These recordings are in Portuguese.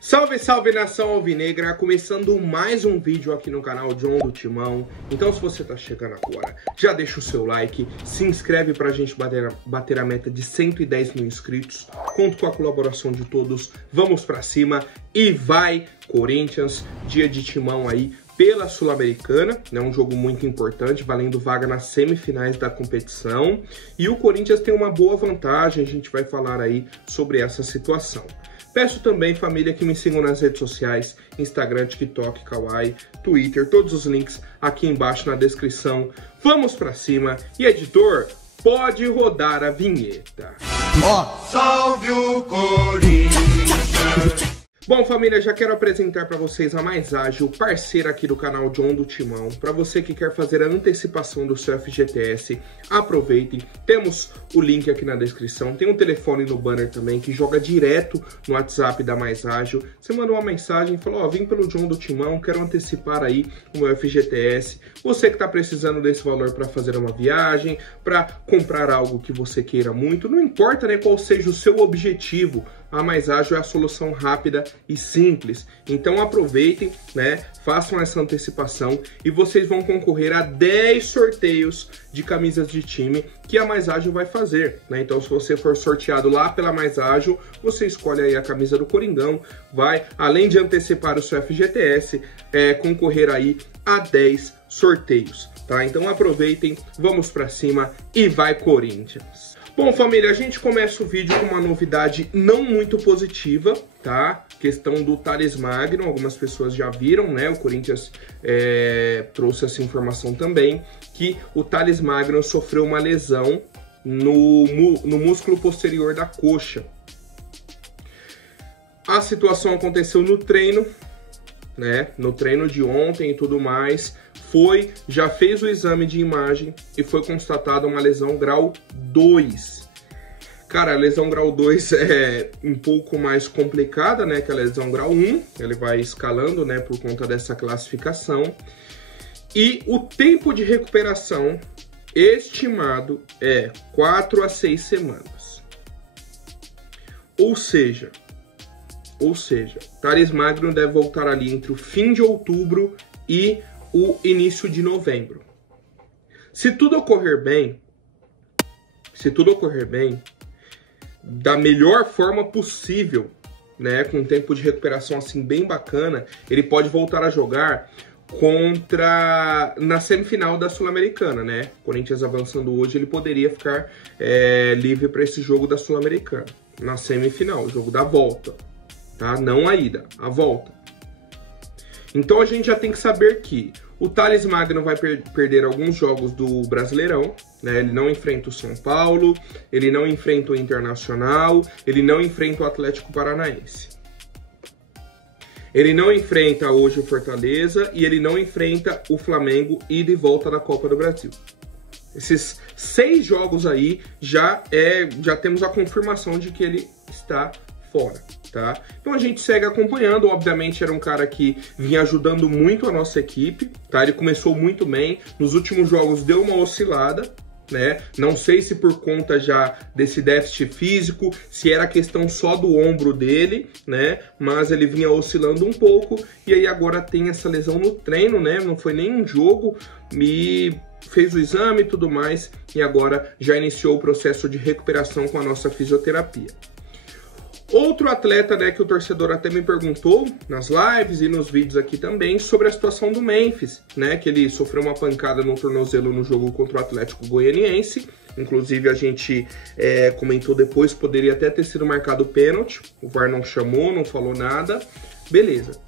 Salve, salve nação alvinegra, começando mais um vídeo aqui no canal John do Timão. Então se você tá chegando agora, já deixa o seu like, se inscreve pra gente bater a meta de 110 mil inscritos. Conto com a colaboração de todos, vamos pra cima e vai Corinthians, dia de Timão aí pela Sul-Americana, né? Um jogo muito importante, valendo vaga nas semifinais da competição. E o Corinthians tem uma boa vantagem, a gente vai falar aí sobre essa situação. Peço também, família, que me sigam nas redes sociais, Instagram, TikTok, Kawaii, Twitter, todos os links aqui embaixo na descrição. Vamos pra cima e, editor, pode rodar a vinheta. Salve o Corinthians! Bom, família, já quero apresentar para vocês a Mais Ágil, parceira aqui do canal John do Timão. Para você que quer fazer a antecipação do seu FGTS, aproveitem. Temos o link aqui na descrição, tem um telefone no banner também que joga direto no WhatsApp da Mais Ágil. Você manda uma mensagem e fala, vim pelo John do Timão, quero antecipar aí o meu FGTS. Você que está precisando desse valor para fazer uma viagem, para comprar algo que você queira muito, não importa, né, qual seja o seu objetivo, a Mais Ágil é a solução rápida e simples. Então aproveitem, né? Façam essa antecipação e vocês vão concorrer a 10 sorteios de camisas de time que a Mais Ágil vai fazer, né? Então se você for sorteado lá pela Mais Ágil, você escolhe aí a camisa do Coringão, vai, além de antecipar o seu FGTS, concorrer aí a 10 sorteios, tá? Então aproveitem, vamos pra cima e vai Corinthians! Bom, família, a gente começa o vídeo com uma novidade não muito positiva, tá? Questão do Thales Magno, algumas pessoas já viram, né? O Corinthians trouxe essa informação também, que o Thales Magno sofreu uma lesão no músculo posterior da coxa. A situação aconteceu no treino, né? No treino de ontem e tudo mais. Já fez o exame de imagem e foi constatada uma lesão grau 2. Cara, a lesão grau 2 é um pouco mais complicada, né, que a lesão grau 1. Ele vai escalando, né, por conta dessa classificação. E o tempo de recuperação estimado é 4 a 6 semanas. Ou seja, Thales Magno deve voltar ali entre o fim de outubro e o início de novembro. Se tudo ocorrer bem, da melhor forma possível, né, com um tempo de recuperação assim bem bacana, ele pode voltar a jogar na semifinal da Sul-Americana, né? Corinthians avançando hoje, ele poderia ficar livre para esse jogo da Sul-Americana, na semifinal, o jogo da volta, tá? Não a ida, a volta. Então a gente já tem que saber que o Thales Magno vai perder alguns jogos do Brasileirão, né? Ele não enfrenta o São Paulo, ele não enfrenta o Internacional, ele não enfrenta o Atlético Paranaense. Ele não enfrenta hoje o Fortaleza e ele não enfrenta o Flamengo ida e volta da Copa do Brasil. Esses 6 jogos aí já temos a confirmação de que ele está fora, tá? Então a gente segue acompanhando. Obviamente era um cara que vinha ajudando muito a nossa equipe, tá? Ele começou muito bem, nos últimos jogos deu uma oscilada, né? Não sei se por conta já desse déficit físico, se era questão só do ombro dele, né? Mas ele vinha oscilando um pouco e aí agora tem essa lesão no treino, né? Não foi nem um jogo e fez o exame e tudo mais e agora já iniciou o processo de recuperação com a nossa fisioterapia. Outro atleta, né, que o torcedor até me perguntou nas lives e nos vídeos aqui também sobre a situação do Memphis, né, que ele sofreu uma pancada no tornozelo no jogo contra o Atlético Goianiense. Inclusive a gente comentou depois, poderia até ter sido marcado pênalti, o VAR não chamou, não falou nada, beleza.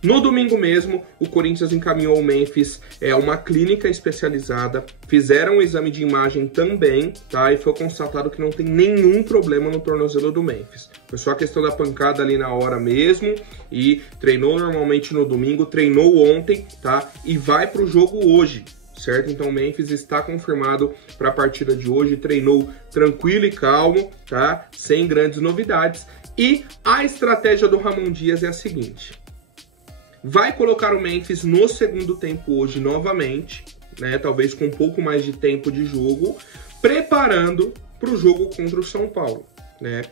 No domingo mesmo, o Corinthians encaminhou o Memphis a uma clínica especializada, fizeram um exame de imagem também, tá? E foi constatado que não tem nenhum problema no tornozelo do Memphis. Foi só a questão da pancada ali na hora mesmo e treinou normalmente no domingo, treinou ontem, tá? E vai para o jogo hoje, certo? Então o Memphis está confirmado para a partida de hoje, treinou tranquilo e calmo, tá? Sem grandes novidades. E a estratégia do Ramon Dias é a seguinte: vai colocar o Memphis no segundo tempo hoje novamente, né? Talvez com um pouco mais de tempo de jogo, preparando para o jogo contra o São Paulo, né?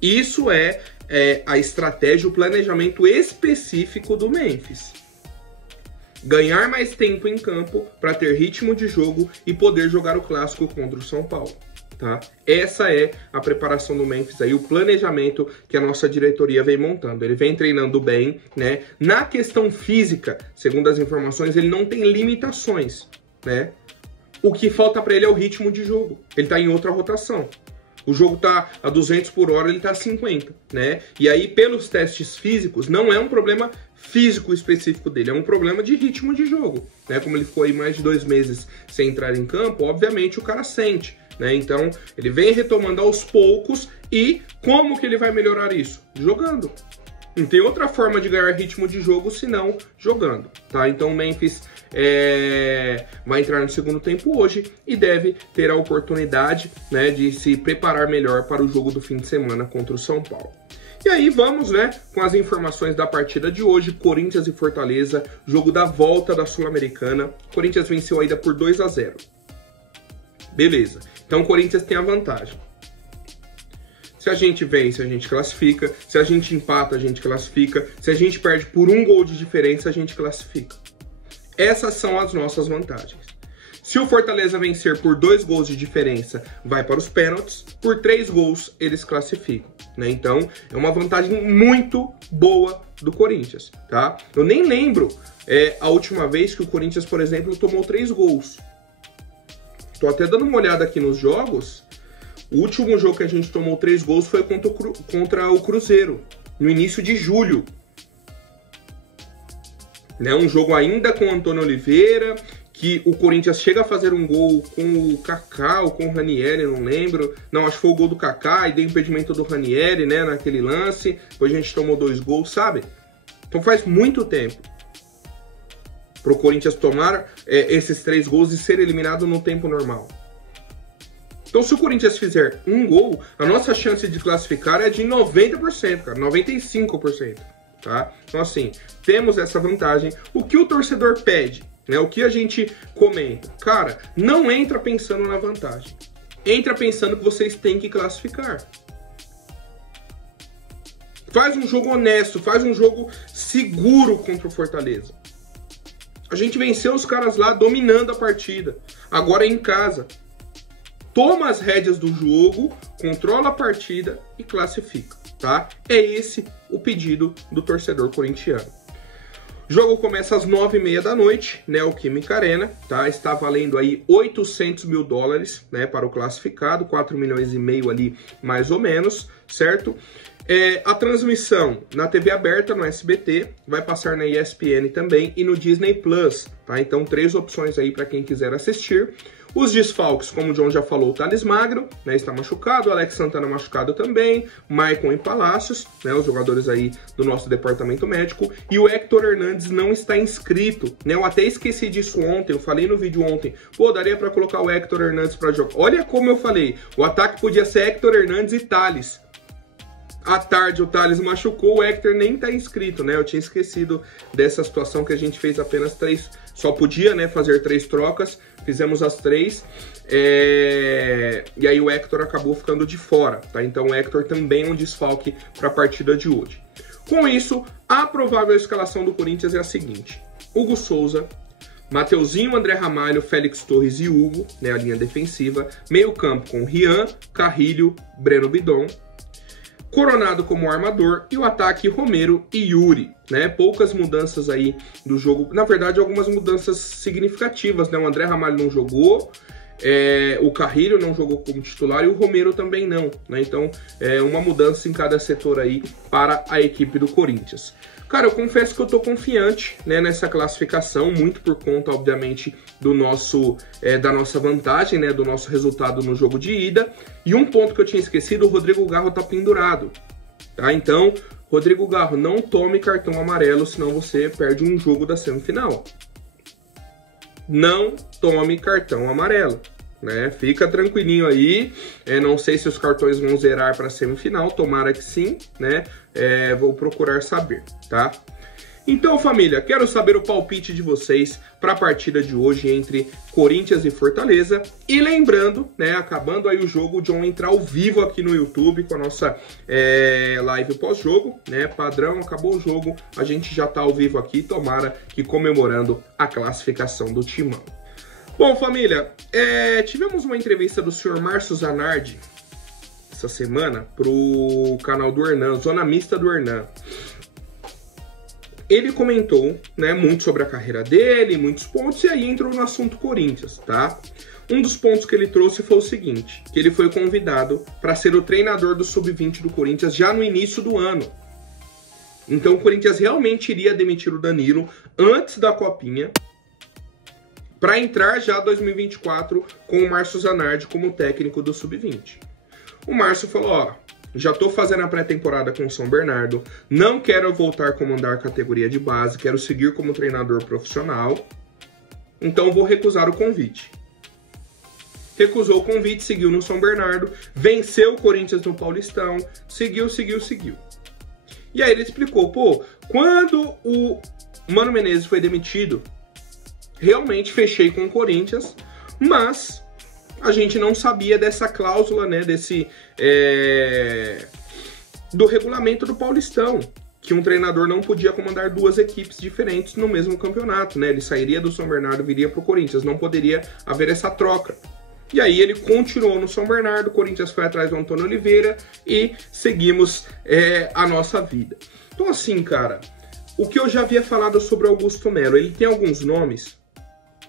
Isso é a estratégia, o planejamento específico do Memphis. Ganhar mais tempo em campo para ter ritmo de jogo e poder jogar o clássico contra o São Paulo. Tá? Essa é a preparação do Memphis aí, o planejamento que a nossa diretoria vem montando. Ele vem treinando bem, né? Na questão física, segundo as informações, ele não tem limitações, né? O que falta para ele é o ritmo de jogo. Ele tá em outra rotação. O jogo tá a 200 por hora, ele tá a 50, né? E aí, pelos testes físicos, não é um problema físico específico dele, é um problema de ritmo de jogo, né? Como ele foi mais de 2 meses sem entrar em campo, obviamente o cara sente, né? Então, ele vem retomando aos poucos e como que ele vai melhorar isso? Jogando. Não tem outra forma de ganhar ritmo de jogo senão jogando, tá? Então o Memphis vai entrar no segundo tempo hoje e deve ter a oportunidade, né, de se preparar melhor para o jogo do fim de semana contra o São Paulo. E aí vamos, né, com as informações da partida de hoje, Corinthians e Fortaleza, jogo da volta da Sul-Americana. Corinthians venceu ainda por 2-0. Beleza, então o Corinthians tem a vantagem. Se a gente vence, a gente classifica. Se a gente empata, a gente classifica. Se a gente perde por 1 gol de diferença, a gente classifica. Essas são as nossas vantagens. Se o Fortaleza vencer por 2 gols de diferença, vai para os pênaltis. Por 3 gols, eles classificam, né? Então, é uma vantagem muito boa do Corinthians, tá? Eu nem lembro a última vez que o Corinthians, por exemplo, tomou 3 gols. Tô até dando uma olhada aqui nos jogos. O último jogo que a gente tomou 3 gols foi contra o Cruzeiro, no início de julho. Né, um jogo ainda com o Antônio Oliveira, que o Corinthians chega a fazer um gol com o Kaká ou com o Ranieri, não lembro. Não, acho que foi o gol do Kaká e deu impedimento do Ranieri, né, naquele lance. Depois a gente tomou 2 gols, sabe? Então faz muito tempo para o Corinthians tomar esses 3 gols e ser eliminado no tempo normal. Então, se o Corinthians fizer 1 gol, a nossa chance de classificar é de 90%, cara, 95%, tá? Então, assim, temos essa vantagem. O que o torcedor pede, né? O que a gente comenta? Cara, não entra pensando na vantagem. Entra pensando que vocês têm que classificar. Faz um jogo honesto, faz um jogo seguro contra o Fortaleza. A gente venceu os caras lá dominando a partida. Agora é em casa. Toma as rédeas do jogo, controla a partida e classifica, tá? É esse o pedido do torcedor corintiano. O jogo começa às 9h30 da noite, né? O Química Arena, tá? Está valendo aí $800 mil, né? Para o classificado, 4,5 milhões ali, mais ou menos, certo? A transmissão na TV aberta, no SBT, vai passar na ESPN também e no Disney Plus, tá? Então, 3 opções aí para quem quiser assistir. Os desfalques, como o John já falou, o Thales Magno, né, está machucado, o Alex Santana machucado também, Maicon e Palácios, né, os jogadores aí do nosso departamento médico, e o Héctor Hernandes não está inscrito, né, eu até esqueci disso ontem, eu falei no vídeo ontem, pô, daria para colocar o Héctor Hernandes para jogar. Olha como eu falei, o ataque podia ser Héctor Hernandes e Thales. À tarde o Thales machucou, o Héctor nem tá inscrito, né? Eu tinha esquecido dessa situação que a gente fez apenas 3, só podia, né, fazer 3 trocas, fizemos as 3, e aí o Héctor acabou ficando de fora, tá? Então o Héctor também é um desfalque para a partida de hoje. Com isso, a provável escalação do Corinthians é a seguinte: Hugo Souza, Mateuzinho, André Ramalho, Félix Torres e Hugo, né, a linha defensiva, meio campo com Rian, Carrilho, Breno Bidon, Coronado como armador e o ataque Romero e Yuri, né? Poucas mudanças aí do jogo, na verdade algumas mudanças significativas, né? O André Ramalho não jogou, o Carrilho não jogou como titular e o Romero também não, né? Então, uma mudança em cada setor aí para a equipe do Corinthians. Cara, eu confesso que eu tô confiante, né, nessa classificação, muito por conta, obviamente, do da nossa vantagem, né, do nosso resultado no jogo de ida. E um ponto que eu tinha esquecido, o Rodrigo Garro tá pendurado, tá? Então, Rodrigo Garro, não tome cartão amarelo, senão você perde um jogo da semifinal. Não tome cartão amarelo, né? Fica tranquilinho aí, não sei se os cartões vão zerar para a semifinal, tomara que sim, né? Vou procurar saber, tá? Então, família, quero saber o palpite de vocês para a partida de hoje entre Corinthians e Fortaleza. E lembrando, né, acabando aí o jogo, o John entrar ao vivo aqui no YouTube com a nossa live pós-jogo, né, padrão, acabou o jogo, a gente já tá ao vivo aqui, tomara que comemorando a classificação do Timão. Bom, família, tivemos uma entrevista do senhor Márcio Zanardi essa semana pro canal do Hernan, Zona Mista do Hernan. Ele comentou, né, muito sobre a carreira dele, muitos pontos, e aí entrou no assunto Corinthians, tá? Um dos pontos que ele trouxe foi o seguinte, que ele foi convidado para ser o treinador do Sub-20 do Corinthians já no início do ano. Então o Corinthians realmente iria demitir o Danilo antes da Copinha, para entrar já 2024 com o Márcio Zanardi como técnico do Sub-20. O Márcio falou, ó, já tô fazendo a pré-temporada com o São Bernardo, não quero voltar a comandar a categoria de base, quero seguir como treinador profissional, então vou recusar o convite. Recusou o convite, seguiu no São Bernardo, venceu o Corinthians no Paulistão, seguiu. E aí ele explicou, pô, quando o Mano Menezes foi demitido, realmente fechei com o Corinthians, mas a gente não sabia dessa cláusula, né, do regulamento do Paulistão, que um treinador não podia comandar duas equipes diferentes no mesmo campeonato, né? Ele sairia do São Bernardo e viria para o Corinthians, não poderia haver essa troca. E aí ele continuou no São Bernardo, o Corinthians foi atrás do Antônio Oliveira e seguimos a nossa vida. Então assim, cara, o que eu já havia falado sobre o Augusto Melo, ele tem alguns nomes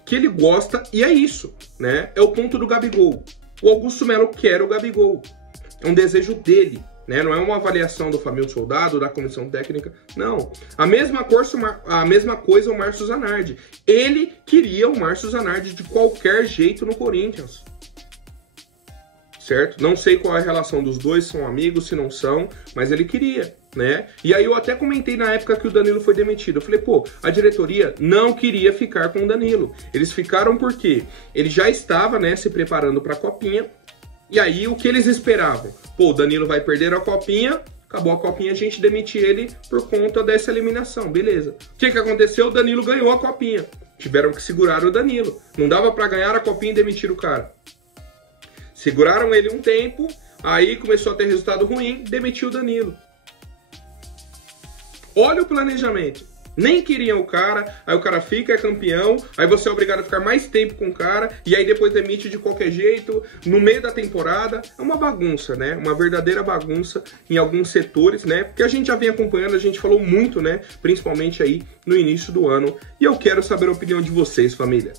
que ele gosta, e é isso, né? É o ponto do Gabigol. O Augusto Melo quer o Gabigol. É um desejo dele, né? Não é uma avaliação do Famílio Soldado, da comissão técnica, não. A mesma coisa o Márcio Zanardi. Ele queria o Márcio Zanardi de qualquer jeito no Corinthians. Certo? Não sei qual é a relação dos dois, são amigos, se não são, mas ele queria, né? E aí eu até comentei na época que o Danilo foi demitido. Eu falei, pô, a diretoria não queria ficar com o Danilo. Eles ficaram porque ele já estava, né, se preparando para a Copinha. E aí o que eles esperavam? Pô, o Danilo vai perder a Copinha, acabou a Copinha, a gente demite ele por conta dessa eliminação, beleza. O que aconteceu? O Danilo ganhou a Copinha. Tiveram que segurar o Danilo. Não dava para ganhar a Copinha e demitir o cara. Seguraram ele um tempo, aí começou a ter resultado ruim, demitiu o Danilo. Olha o planejamento. Nem queriam o cara, aí o cara fica, é campeão, aí você é obrigado a ficar mais tempo com o cara, e aí depois demite de qualquer jeito, no meio da temporada. É uma bagunça, né? Uma verdadeira bagunça em alguns setores, né? Porque a gente já vem acompanhando, a gente falou muito, né? Principalmente aí no início do ano. E eu quero saber a opinião de vocês, família.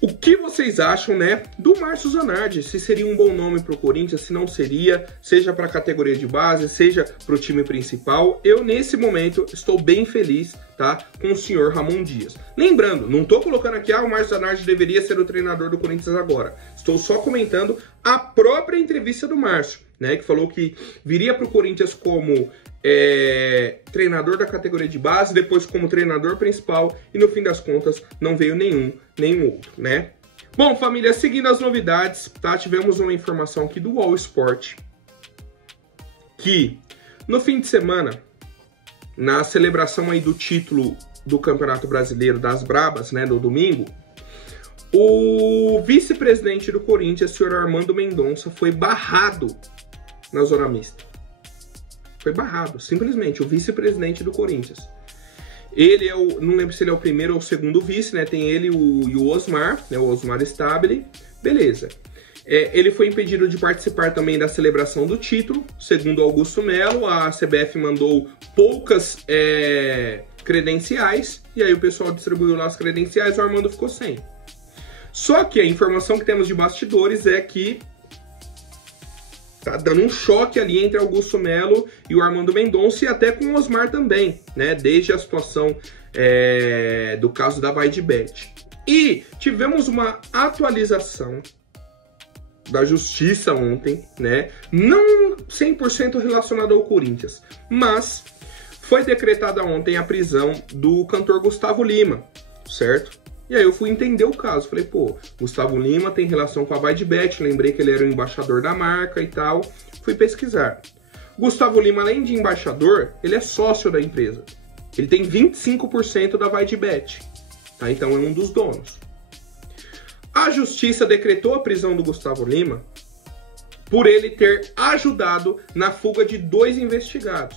O que vocês acham, né, do Márcio Zanardi? Se seria um bom nome para o Corinthians, se não seria, seja para a categoria de base, seja para o time principal. Eu, nesse momento, estou bem feliz, tá, com o senhor Ramon Dias. Lembrando, não estou colocando aqui, o Márcio Zanardi deveria ser o treinador do Corinthians agora. Estou só comentando a própria entrevista do Márcio, né, que falou que viria para o Corinthians como treinador da categoria de base, depois como treinador principal, e no fim das contas não veio nenhum outro, né? Bom, família, seguindo as novidades, tá? Tivemos uma informação aqui do All Sport, que no fim de semana, na celebração aí do título do Campeonato Brasileiro das Brabas, né, no domingo, o vice-presidente do Corinthians, o senhor Armando Mendonça, foi barrado na Zona Mista. Foi barrado, simplesmente, o vice-presidente do Corinthians. Ele não lembro se ele é o primeiro ou o segundo vice, né? Tem ele e o Osmar, né? O Osmar Stabile, beleza. Ele foi impedido de participar também da celebração do título, segundo Augusto Melo. A CBF mandou poucas credenciais, e aí o pessoal distribuiu lá as credenciais, o Armando ficou sem. Só que a informação que temos de bastidores é que tá dando um choque ali entre Augusto Melo e o Armando Mendonça, e até com o Osmar também, né? Desde a situação do caso da Vaidbet. E tivemos uma atualização da justiça ontem, né? Não 100% relacionada ao Corinthians, mas foi decretada ontem a prisão do cantor Gustavo Lima, certo? E aí eu fui entender o caso, falei, pô, Gustavo Lima tem relação com a Vaidbet, lembrei que ele era o embaixador da marca e tal, fui pesquisar. Gustavo Lima, além de embaixador, ele é sócio da empresa, Ele tem 25% da VaidBet, tá? Então é um dos donos. A justiça decretou a prisão do Gustavo Lima por ele ter ajudado na fuga de 2 investigados,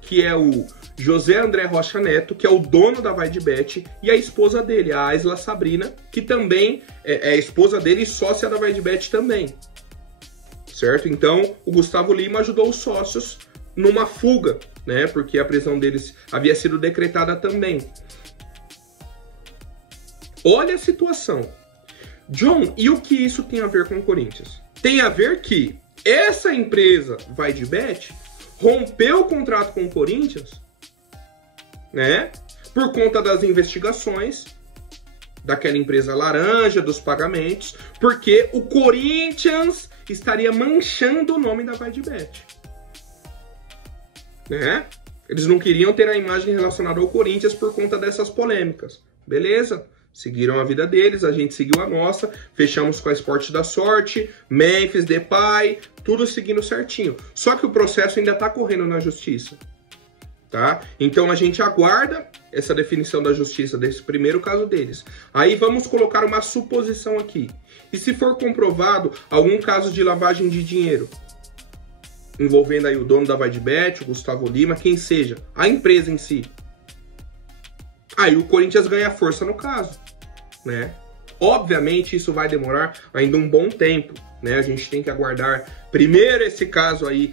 que é o José André Rocha Neto, que é o dono da VaidBet, e a esposa dele, a Aisla Sabrina, que também é a esposa dele e sócia da VaidBet também. Certo? Então, o Gustavo Lima ajudou os sócios numa fuga, né? Porque a prisão deles havia sido decretada também. Olha a situação. John, e o que isso tem a ver com o Corinthians? Tem a ver que essa empresa, VaidBet, rompeu o contrato com o Corinthians, né? Por conta das investigações daquela empresa laranja, dos pagamentos, porque o Corinthians estaria manchando o nome da VaidBet, né? Eles não queriam ter a imagem relacionada ao Corinthians por conta dessas polêmicas. Beleza? Seguiram a vida deles, a gente seguiu a nossa, fechamos com a Esporte da Sorte, Memphis, Depay, tudo seguindo certinho. Só que o processo ainda está correndo na justiça, tá? Então a gente aguarda essa definição da justiça desse primeiro caso deles. Aí vamos colocar uma suposição aqui. E se for comprovado algum caso de lavagem de dinheiro, envolvendo aí o dono da VaidBet, o Gustavo Lima, quem seja, a empresa em si, aí o Corinthians ganha força no caso, né? Obviamente isso vai demorar ainda um bom tempo, né? A gente tem que aguardar primeiro esse caso aí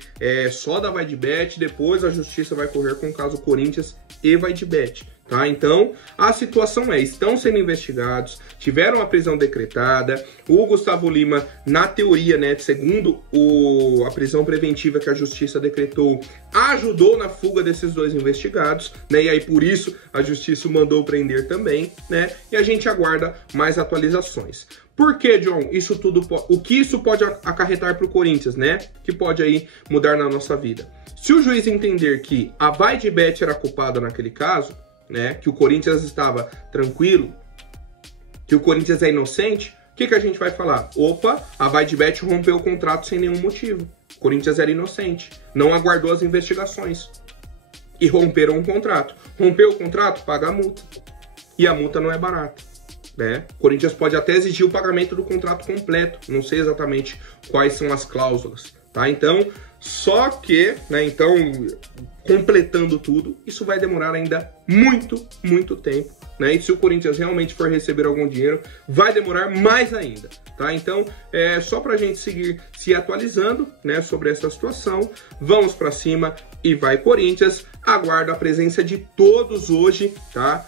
só da VaidBet, depois a justiça vai correr com o caso Corinthians e VaidBet, tá? Então a situação estão sendo investigados, tiveram a prisão decretada, o Gustavo Lima, na teoria, né, segundo a prisão preventiva que a justiça decretou, ajudou na fuga desses 2 investigados, né? E aí por isso a justiça mandou prender também, né? E a gente aguarda mais atualizações. Por que, John? Isso tudo, o que isso pode acarretar para o Corinthians, né? Que pode aí mudar na nossa vida. Se o juiz entender que a VaidBet era culpada naquele caso, né? Que o Corinthians estava tranquilo, que o Corinthians é inocente, o que a gente vai falar? Opa, a VaidBet rompeu o contrato sem nenhum motivo. O Corinthians era inocente, não aguardou as investigações e romperam o contrato. Rompeu o contrato, paga a multa. E a multa não é barata, né? O Corinthians pode até exigir o pagamento do contrato completo, não sei exatamente quais são as cláusulas, tá? Então, só que, né, então, completando tudo, isso vai demorar ainda muito, muito tempo, né? E se o Corinthians realmente for receber algum dinheiro, vai demorar mais ainda, tá? Então, só pra gente seguir se atualizando, né, sobre essa situação, vamos pra cima e vai Corinthians. Aguardo a presença de todos hoje, tá?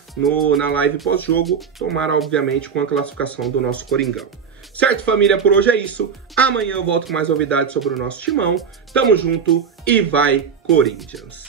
Na live pós-jogo, tomara, obviamente, com a classificação do nosso Coringão. Certo, família? Por hoje é isso. Amanhã eu volto com mais novidades sobre o nosso timão. Tamo junto e vai Corinthians!